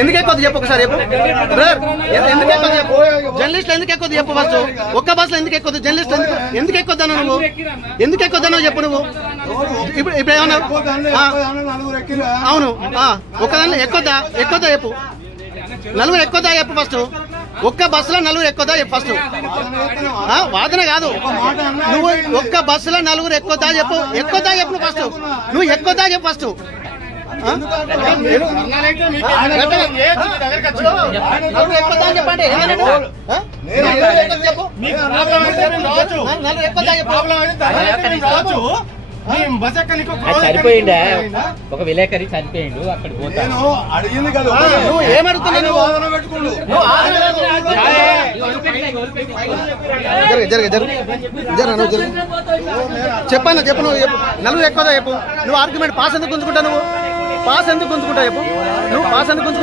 ఎందుకు ఎక్కువ చెప్పు ఒకసారి చెప్పు బ్రదర్, ఎందుకు ఎక్కువ చెప్పు? జర్నలిస్ట్ ఎందుకు ఎక్కువ చెప్పు ఫస్ట్. ఒక్క బస్సులో ఎందుకు ఎక్కువ? జర్నలిస్ట్ ఎందుకు ఎక్కువ నువ్వు? ఎందుకు ఎక్కువ చెప్పు నువ్వు. ఇప్పుడు ఏమన్నా అవును ఒక్కదాన్ని ఎక్కువదా చెప్పు. నలుగురు ఎక్కువదా చెప్పు ఫస్ట్. ఒక్క బస్సులో నలుగురు ఎక్కువదా చెప్పు ఫస్ట్. వాదన కాదు, నువ్వు ఒక్క బస్సులో నలుగురు ఎక్కువదా చెప్పు. ఎక్కువదా చెప్పు ఫస్ట్. నువ్వు ఎక్కువదా చెప్పు ఫస్ట్. చనిపోయిండా ఒక విలేకరి చనిపోయిండు అక్కడ పోతాను అడిగింది కదా. నువ్వు ఏమడుగుతున్నావు? చెప్పన్నా చెప్పు. నువ్వు చెప్పు. నలుగురు ఎక్కువదా చెప్పు. నువ్వు ఆర్గ్యుమెంట్ పాస్ ఎందుకు గుంజుకుంటావు? నువ్వు పాస్ ఎందుకు గుంజుకుంటావు చెప్పు. నువ్వు పాస్ ఎందుకు గుంజుకుంటావు?